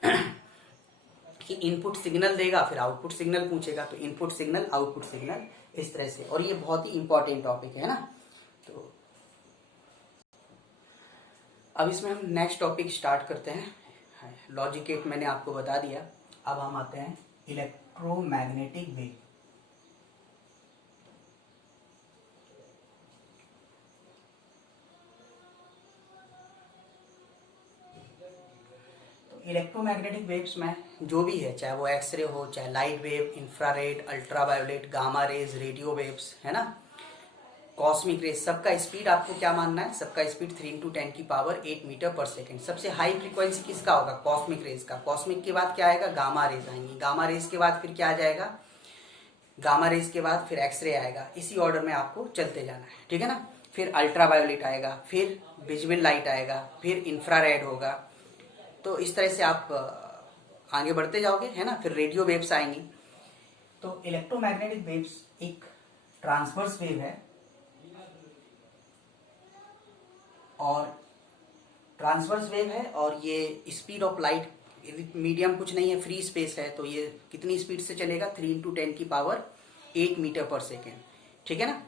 कि इनपुट सिग्नल देगा, फिर आउटपुट सिग्नल पूछेगा, तो इनपुट सिग्नल आउटपुट सिग्नल, इस तरह से। और ये बहुत ही इंपॉर्टेंट टॉपिक है ना। तो अब इसमें हम नेक्स्ट टॉपिक स्टार्ट करते हैं। लॉजिक गेट मैंने आपको बता दिया, अब हम आते हैं electro electromagnetic wave. Electromagnetic waves में जो भी है, चाहे वो एक्सरे हो, चाहे light wave, infrared, ultraviolet, gamma rays, radio waves, है ना, कॉस्मिक रेज, सबका स्पीड आपको क्या मानना है, सबका स्पीड 3 × 10⁸ मीटर पर सेकेंड। सबसे हाई फ्रीक्वेंसी किसका होगा, कॉस्मिक रेज का। कॉस्मिक के बाद क्या आएगा, गामा रेज आएंगी। गामा रेज के बाद फिर क्या आ जाएगा, गामा रेज के बाद फिर एक्सरे आएगा। इसी ऑर्डर में आपको चलते जाना है, ठीक है ना। फिर अल्ट्रावायोलेट आएगा, फिर विजिबल लाइट आएगा, फिर इंफ्रारेड होगा। तो इस तरह से आप आगे बढ़ते जाओगे, है ना। फिर रेडियो वेव्स आएंगी। तो इलेक्ट्रोमैग्नेटिक वेव्स एक ट्रांसवर्स वेव है, और ट्रांसवर्स वेव है, और ये स्पीड ऑफ लाइट, मीडियम कुछ नहीं है, फ्री स्पेस है, तो ये कितनी स्पीड से चलेगा, 3 × 10⁸ मीटर पर सेकेंड, ठीक है ना।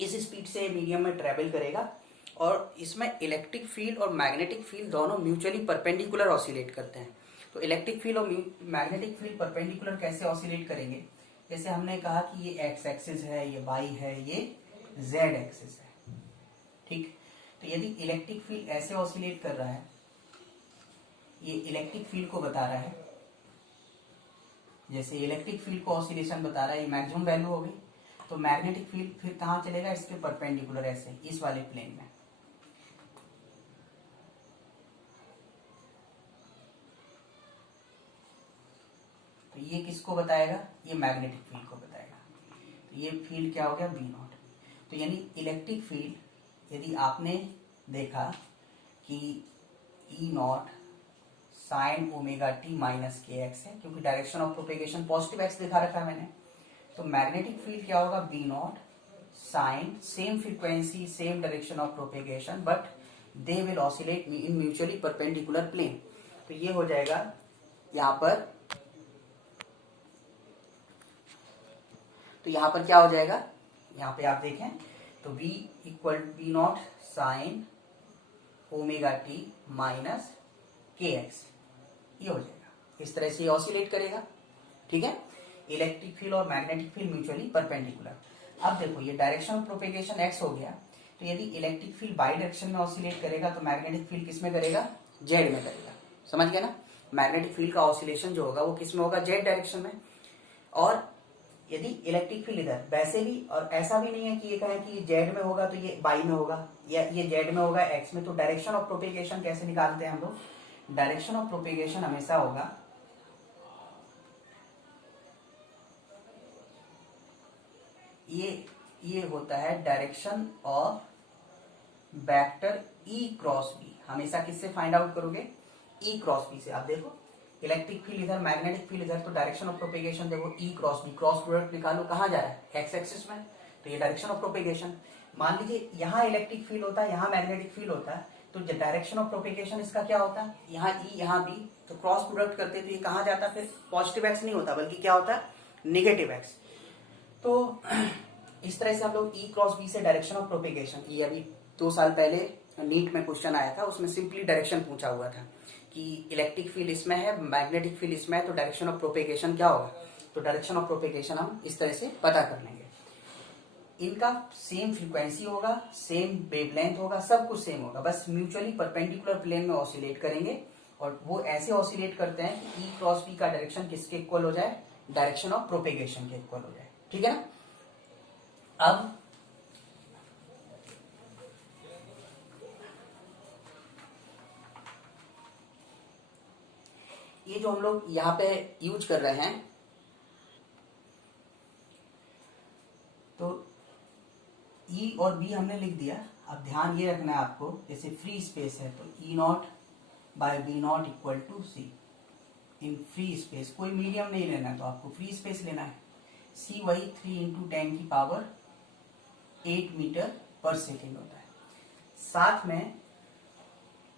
इस स्पीड से मीडियम में ट्रेवल करेगा, और इसमें इलेक्ट्रिक फील्ड और मैग्नेटिक फील्ड दोनों म्यूचुअली परपेंडिकुलर ऑसिलेट करते हैं। तो इलेक्ट्रिक फील्ड और मैग्नेटिक फील्ड परपेंडिकुलर कैसे ऑसिलेट करेंगे, जैसे हमने कहा कि ये एक्स एक्सिस है, ये वाई है, ये जेड एक्सिस है, ठीक। तो यदि इलेक्ट्रिक फील्ड ऐसे ऑसिलेट कर रहा है, ये इलेक्ट्रिक फील्ड को बता रहा है, जैसे इलेक्ट्रिक फील्ड को ऑसिलेशन बता रहा है, ये मैक्सिमम वैल्यू हो गई। तो मैग्नेटिक फील्ड फिर कहां चलेगा, इसके परपेंडिकुलर, ऐसे इस वाले प्लेन में। तो ये किसको बताएगा, ये मैग्नेटिक फील्ड को बताएगा। तो ये फील्ड क्या हो गया, V0। तो यानी इलेक्ट्रिक फील्ड, यदि आपने देखा कि E0 sin ωt minus kx है, क्योंकि direction of propagation positive x दिखा रखा है मैंने। तो मैग्नेटिक फील्ड क्या होगा, V0 sin, same frequency, same direction of propagation, but they will oscillate in mutually perpendicular plane. तो ये हो जाएगा यहां पर, तो यहां पर क्या हो जाएगा, यहां पे आप देखें तो V0 sin ωt minus kx, ये हो जाएगा। इस तरह से ऑसिलेट करेगा, ठीक है। इलेक्ट्रिक फील्ड और मैग्नेटिक फील्ड म्यूचुअली परपेंडिकुलर। अब देखो, ये डायरेक्शन ऑफ प्रोपेगेशन x हो गया। तो यदि इलेक्ट्रिक फील्ड बाई डायरेक्शन में ऑसिलेट करेगा, तो मैग्नेटिक फील्ड किस में करेगा, जेड में करेगा। समझ गया ना। मैग्नेटिक फील्ड का ऑसिलेशन जो होगा वो किस में होगा, जेड डायरेक्शन में। और यदि इलेक्ट्रिक फील्ड इधर, वैसे भी, और ऐसा भी नहीं है कि ये कहें कि जेड में होगा तो ये बाई में होगा, या ये जेड में होगा एक्स में। तो डायरेक्शन ऑफ प्रोपेगेशन कैसे निकालते हैं हम लोग, डायरेक्शन ऑफ प्रोपेगेशन हमेशा होगा ये होता है direction of vector E cross B. हमेशा किससे फाइंड आउट करोगे, ई क्रॉस बी से। आप देखो, इलेक्ट्रिक फील्ड इधर, मैग्नेटिक फील्ड इधर, तो डायरेक्शन ऑफ प्रोपेगेशन देखो ई क्रॉस बी, क्रॉस प्रोडक्ट निकालो, कहां जा रहा है, एक्स एक्सिस में। तो ये डायरेक्शन ऑफ प्रोपेगेशन। मान लीजिए यहाँ इलेक्ट्रिक फील्ड होता है, यहाँ मैग्नेटिक फील्ड होता है, तो डायरेक्शन ऑफ प्रोपेगेशन इसका क्या होता है, यहाँ ई यहाँ बी, तो क्रॉस प्रोडक्ट करते तो ये कहां जाता, फिर पॉजिटिव एक्स नहीं होता, बल्कि क्या होता है, निगेटिव एक्स। तो इस तरह से हम लोग ई क्रॉस बी से डायरेक्शन ऑफ प्रोपेगेशन, ये अभी 2 साल पहले नीट में क्वेश्चन आया था, उसमें सिंपली डायरेक्शन पूछा हुआ था कि इलेक्ट्रिक फील्ड इसमें है, मैग्नेटिक फील्ड इसमें है, तो डायरेक्शन ऑफ प्रोपेगेशन क्या होगा। तो डायरेक्शन ऑफ प्रोपेगेशन हम इस तरह से पता कर लेंगे। इनका सेम फ्रीक्वेंसी होगा, सेम वेवलेंथ होगा, सब कुछ सेम होगा, बस म्यूचुअली परपेंडिकुलर प्लेन में ऑसिलेट करेंगे। और वो ऐसे ऑसिलेट करते हैं कि ई क्रॉस बी का डायरेक्शन किसके इक्वल हो जाए, डायरेक्शन ऑफ प्रोपेगेशन के इक्वल हो जाए, ठीक है ना। अब ये जो हम लोग यहाँ पे यूज कर रहे हैं, तो E और B हमने लिख दिया। अब ध्यान ये रखना है आपको, जैसे फ्री स्पेस है तो E0 by B0 equal to C। In free space कोई मीडियम नहीं लेना है, तो आपको फ्री स्पेस लेना है। C वही 3 × 10⁸ मीटर पर सेकेंड होता है। साथ में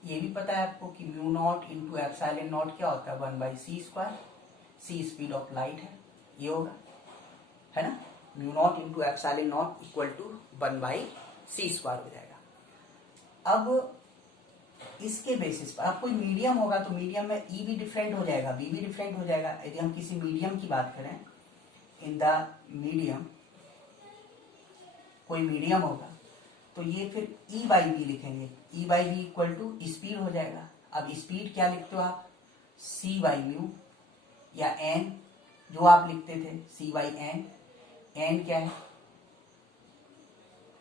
ये भी पता है आपको कि μ0 × ε0 क्या होता है, 1/c²। c speed of light है, ये होगा, है ना। μ0 × ε0 इक्वल टू 1/c² हो जाएगा। अब इसके बेसिस पर अब कोई मीडियम होगा तो मीडियम में ई भी डिफरेंट हो जाएगा, बी भी डिफरेंट हो जाएगा। यदि हम किसी मीडियम की बात करें, इन द मीडियम, कोई मीडियम होगा तो ये फिर ई बाई बी लिखेंगे, E by B equal to speed हो जाएगा। अब स्पीड क्या लिखते हो आप, सी बाई म्यू, या एन जो आप लिखते थे सी बाई एन। एन क्या है,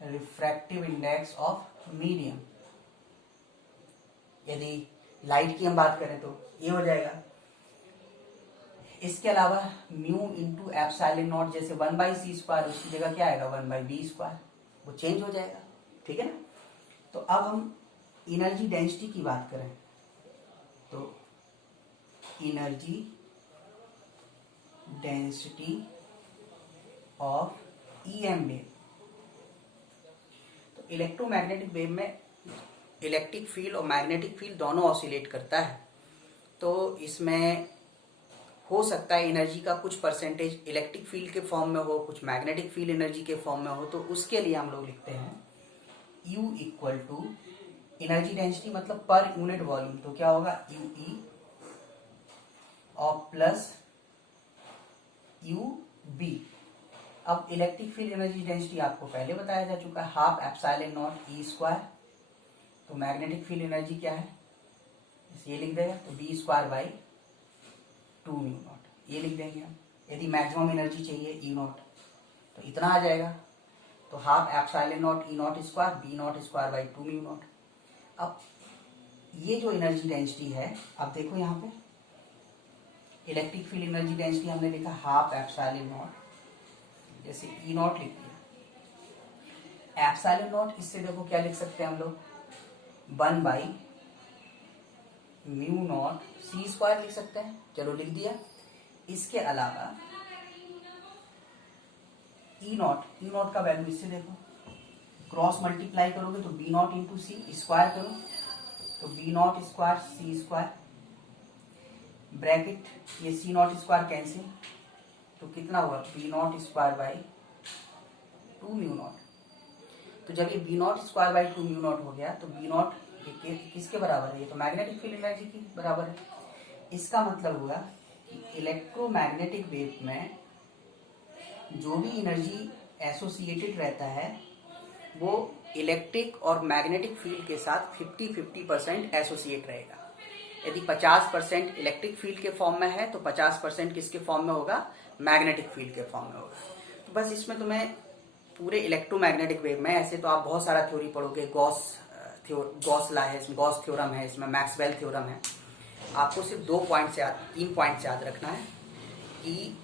रिफ्रैक्टिव इंडेक्स ऑफ मीडियम। यदि लाइट की हम बात करें तो ये हो जाएगा। इसके अलावा म्यू इंटू एप्सिलॉन नॉट, जैसे 1/c², उसकी जगह क्या आएगा 1/b², वो चेंज हो जाएगा, ठीक है ना। तो अब हम एनर्जी डेंसिटी की बात करें तो energy density of EM wave, तो इलेक्ट्रोमैग्नेटिक वेव में इलेक्ट्रिक फील्ड और मैग्नेटिक फील्ड दोनों ऑसिलेट करता है। तो इसमें हो सकता है एनर्जी का कुछ परसेंटेज इलेक्ट्रिक फील्ड के फॉर्म में हो, कुछ मैग्नेटिक फील्ड एनर्जी के फॉर्म में हो। तो उसके लिए हम लोग लिखते हैं U equal to energy density मतलब पर यूनिट वॉल्यूम, तो क्या होगा UE और प्लस UB। अब इलेक्ट्रिक फील्ड एनर्जी डेंसिटी आपको पहले बताया जा चुका है, हाफ एप्सिलॉन नॉट E²। तो मैग्नेटिक फील्ड एनर्जी क्या है, ये लिख देगा, तो B²/2 म्यू नॉट, ये लिख देंगे हम। यदि मैक्सिमम एनर्जी चाहिए E0 तो इतना आ जाएगा, तो half epsilon not E0², B0²/2 mu naught. अब ये जो एनर्जी डेंसिटी है, अब देखो यहाँ पे इलेक्ट्रिक फील्ड एनर्जी डेंसिटी हमने लिखा हाफ एप्सिलॉन नॉट, जैसे E0 लिख दिया। एप्सिलॉन नॉट इससे देखो क्या लिख सकते हैं हम लोग, 1/μ0 c² लिख सकते हैं, चलो लिख दिया। इसके अलावा E0 का वैल्यू इससे देखो, क्रॉस मल्टीप्लाई करोगे तो B0 इंटू सी स्क्वायर करो तो B0² c², ब्रैकेट ये C0² कैंसिल, तो कितना हुआ B0²/2 म्यू नॉट। तो जब ये B0²/2 म्यू नॉट हो गया तो B0 किसके बराबर है, ये तो मैग्नेटिक फील्ड एनर्जी की बराबर है। इसका मतलब हुआ कि इलेक्ट्रोमैग्नेटिक वेव में जो भी एनर्जी एसोसिएटेड रहता है वो इलेक्ट्रिक और मैग्नेटिक फील्ड के साथ 50-50% एसोसिएट रहेगा। यदि 50% इलेक्ट्रिक फील्ड के फॉर्म में है तो 50% किसके फॉर्म में होगा, मैग्नेटिक फील्ड के फॉर्म में होगा। तो बस इसमें तुम्हें पूरे इलेक्ट्रोमैग्नेटिक वेव में, ऐसे तो आप बहुत सारा थ्योरी पढ़ोगे, गॉस लॉ है इसमें, गॉस थ्योरम है इसमें, मैक्सवेल थ्योरम है। आपको सिर्फ 3 पॉइंट्स याद रखना है कि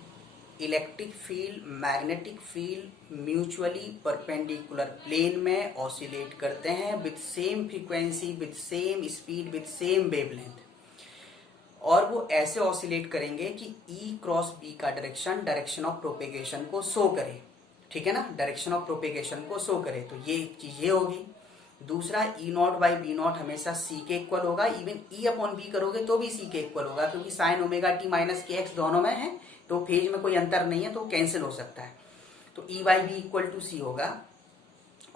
electric field magnetic field mutually perpendicular plane में ऑसिलेट करते हैं with same frequency, with same speed, with same wavelength, और वो ऐसे ऑसिलेट करेंगे कि E×B का डायरेक्शन ऑफ प्रोपेगेशन को शो करे, ठीक है ना, डायरेक्शन ऑफ प्रोपेगेशन को शो करे। तो ये चीज ये होगी। दूसरा E0/B0 हमेशा C के इक्वल होगा, इवन E/B करोगे तो भी C के इक्वल होगा, क्योंकि sin ωt माइनस kx दोनों में है, तो फेज में कोई अंतर नहीं है, तो कैंसिल हो सकता है। तो E/B इक्वल टू C होगा,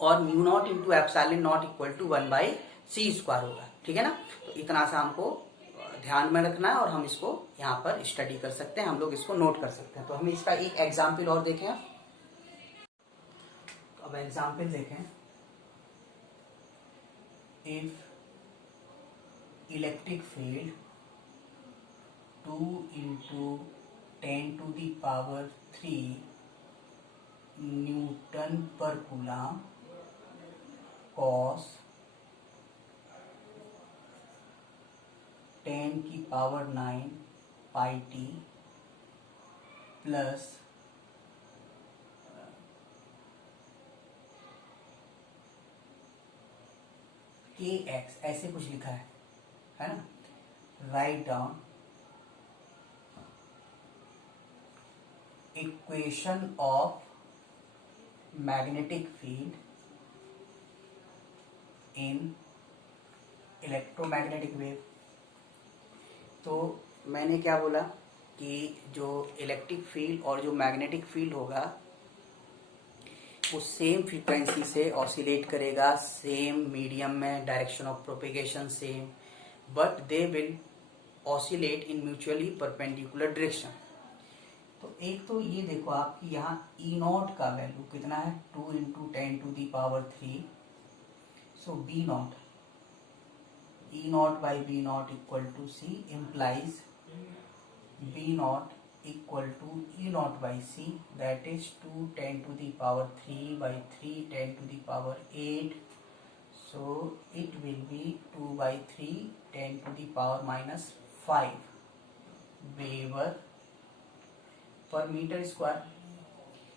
और μ0 into epsilon not equal to 1/c² होगा, ठीक है ना। तो इतना सा हमको ध्यान में रखना है, और हम इसको यहाँ पर स्टडी कर सकते हैं, हम लोग इसको नोट कर सकते हैं। तो हम इसका एक एग्जाम्पल और देखें। तो अब एग्जाम्पल देखें, if electric field 2 into 10⁻³ Newton per coulomb cos 10⁹ πt plus kx, ऐसे कुछ लिखा है ना। Write down equation of magnetic field in electromagnetic wave. तो मैंने क्या बोला कि जो इलेक्ट्रिक फील्ड और जो मैग्नेटिक फील्ड होगा वो सेम फ्रीक्वेंसी से ऑसिलेट करेगा, सेम मीडियम में, direction of propagation same, but they will oscillate in mutually perpendicular direction. तो एक तो ये देखो आपकी यहाँ ई नॉट का वैल्यू कितना है, 2 into 10⁻³ so B naught, E naught by B naught equal to C implies B naught equal to E naught by C, that is 2 10⁻³ by 3 10⁸. So it will be 2 by 3 10⁻⁻5 Weber per meter square,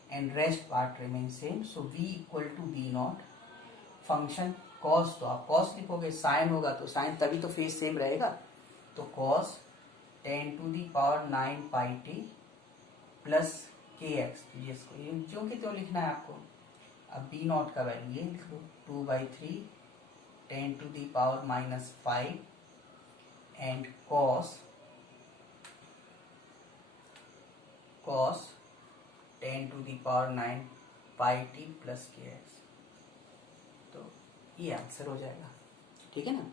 and rest part remains same. So V equal to B naught, function cos, तो आप cos लिखोगे, साइन होगा तो साइन तभी तो फेज सेम रहेगा, तो cos 10⁹ πt प्लस kx, जिसको ये जो कि तो लिखना है आपको। अब बी नॉट का वैल्यू ये लिख लो, 2 by 3 10⁻⁻5 and cos 10⁹ πt plus kx। तो ये आंसर हो जाएगा, ठीक है ना।